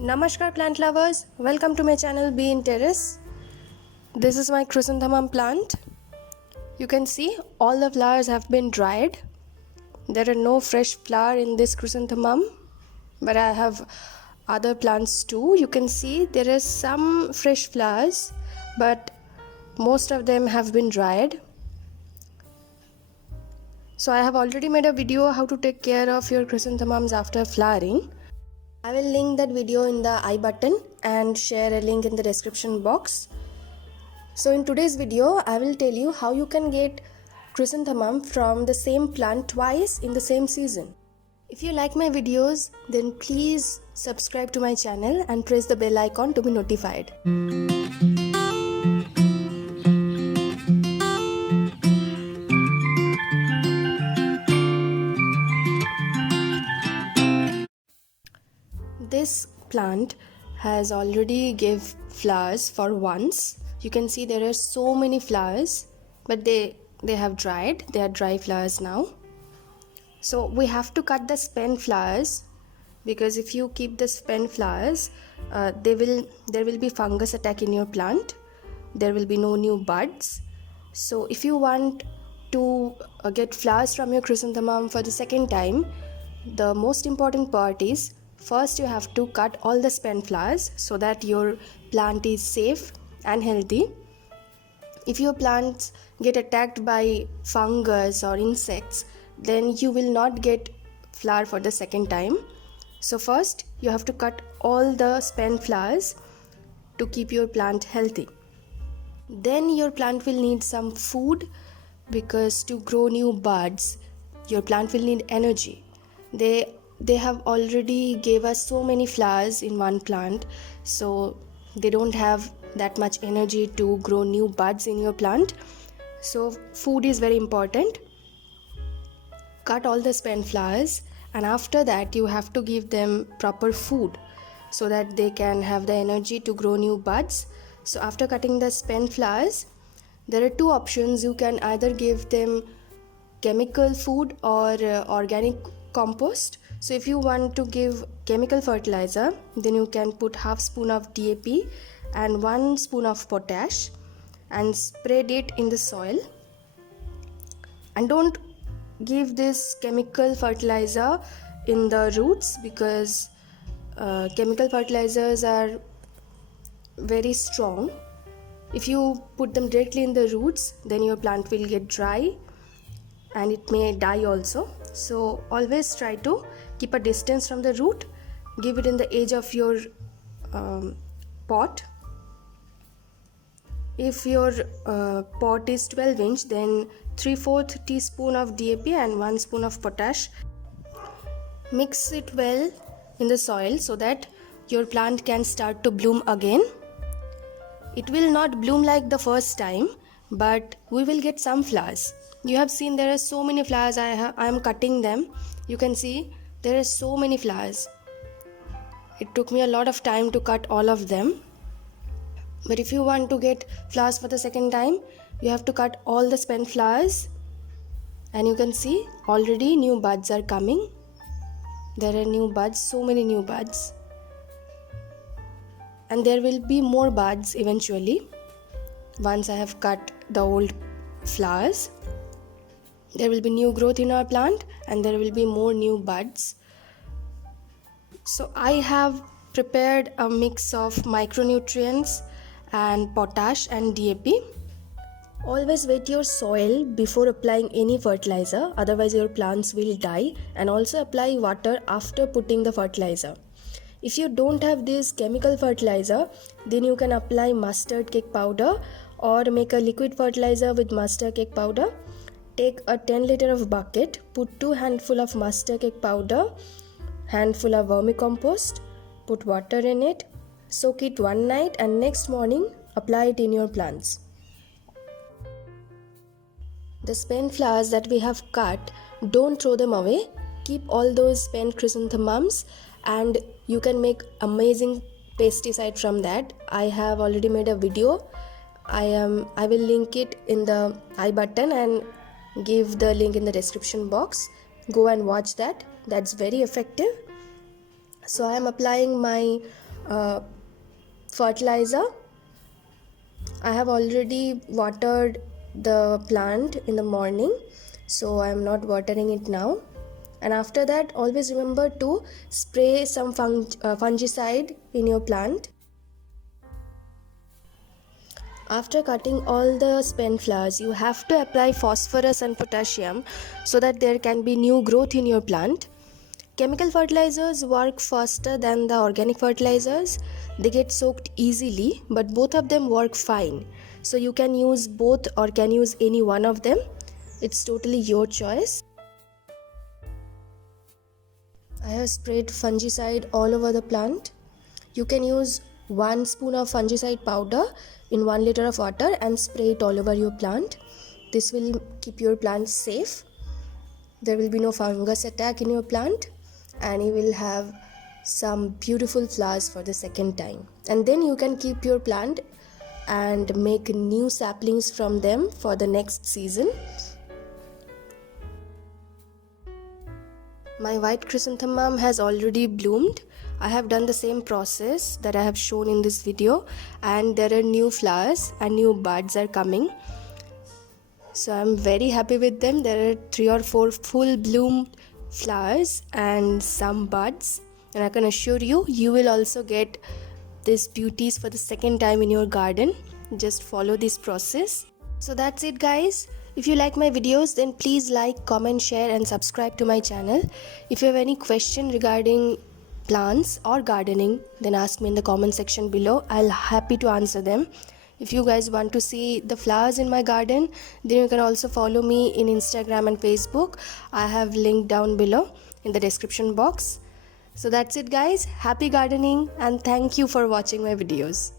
Namaskar plant lovers, welcome to my channel Be in Terrace. This is my chrysanthemum plant. You can see all the flowers have been dried. There are no fresh flower in this chrysanthemum, but I have other plants too. You can see there is some fresh flowers, but most of them have been dried. So I have already made a video how to take care of your chrysanthemums after flowering. I will link that video in the I button and share a link in the description box. So in today's video, I will tell you how you can get chrysanthemum from the same plant twice in the same season. If you like my videos, then please subscribe to my channel and press the bell icon to be notified. This plant has already gave flowers for once. You can see there are so many flowers, but they have dried. They are dry flowers now. So we have to cut the spent flowers, because if you keep the spent flowers, there will be fungus attack in your plant. There will be no new buds. So if you want to get flowers from your chrysanthemum for the second time, the most important part is first you have to cut all the spent flowers so that your plant is safe and healthy. If your plants get attacked by fungus or insects, then you will not get flower for the second time. So first you have to cut all the spent flowers to keep your plant healthy. Then your plant will need some food, because to grow new buds your plant will need energy. They have already gave us so many flowers in one plant, so they don't have that much energy to grow new buds in your plant. So food is very important. Cut all the spent flowers, and after that you have to give them proper food so that they can have the energy to grow new buds. So after cutting the spent flowers, there are two options. You can either give them chemical food or organic compost. So if you want to give chemical fertilizer, then you can put half spoon of DAP and 1 spoon of potash and spread it in the soil. And don't give this chemical fertilizer in the roots, because chemical fertilizers are very strong. If you put them directly in the roots, then your plant will get dry and it may die also. So always try to keep a distance from the root. Give it in the edge of your pot. If your pot is 12 inch, then 3/4 teaspoon of DAP and 1 spoon of potash. Mix it well in the soil so that your plant can start to bloom again. It will not bloom like the first time, but we will get some flowers. You have seen there are so many flowers. I am cutting them. You can see there are so many flowers. It took me a lot of time to cut all of them. But if you want to get flowers for the second time, you have to cut all the spent flowers. And you can see already new buds are coming. There are new buds, so many new buds. And there will be more buds eventually. Once I have cut the old flowers, there will be new growth in our plant and there will be more new buds. So I have prepared a mix of micronutrients and potash and DAP. Always wet your soil before applying any fertilizer, otherwise your plants will die, and also apply water after putting the fertilizer. If you don't have this chemical fertilizer, then you can apply mustard cake powder or make a liquid fertilizer with mustard cake powder. Take a 10 liter of bucket, put 2 handful of mustard cake powder, handful of vermicompost, put water in it, soak it one night, and next morning apply it in your plants. The spent flowers that we have cut, don't throw them away. Keep all those spent chrysanthemums, and you can make amazing pesticide from that. I have already made a video. I will link it in the I button and give the link in the description box. Go and watch that. That's very effective. So I am applying my uh, fertilizer. I have already watered the plant in the morning, so I am not watering it now. And after that, always remember to spray some fungicide in your plant. After cutting all the spent flowers, you have to apply phosphorus and potassium so that there can be new growth in your plant. Chemical fertilizers work faster than the organic fertilizers. They get soaked easily, but both of them work fine. So you can use both or can use any one of them. It's totally your choice. I have sprayed fungicide all over the plant. You can use 1 spoon of fungicide powder in 1 liter of water and spray it all over your plant. This will keep your plant safe. There will be no fungus attack in your plant, and you will have some beautiful flowers for the second time. And then you can keep your plant and make new saplings from them for the next season. My white chrysanthemum has already bloomed. I have done the same process that I have shown in this video, and there are new flowers and new buds are coming. So I'm very happy with them. There are 3 or 4 full bloom flowers and some buds, and I can assure you, you will also get these beauties for the second time in your garden. Just follow this process. So that's it, guys. If you like my videos, then please like, comment, share and subscribe to my channel. If you have any question regarding plants or gardening, then ask me in the comment section below. I'll happy to answer them. If you guys want to see the flowers in my garden, then you can also follow me in Instagram and Facebook. I have linked down below in the description box. So that's it, guys. Happy gardening and thank you for watching my videos.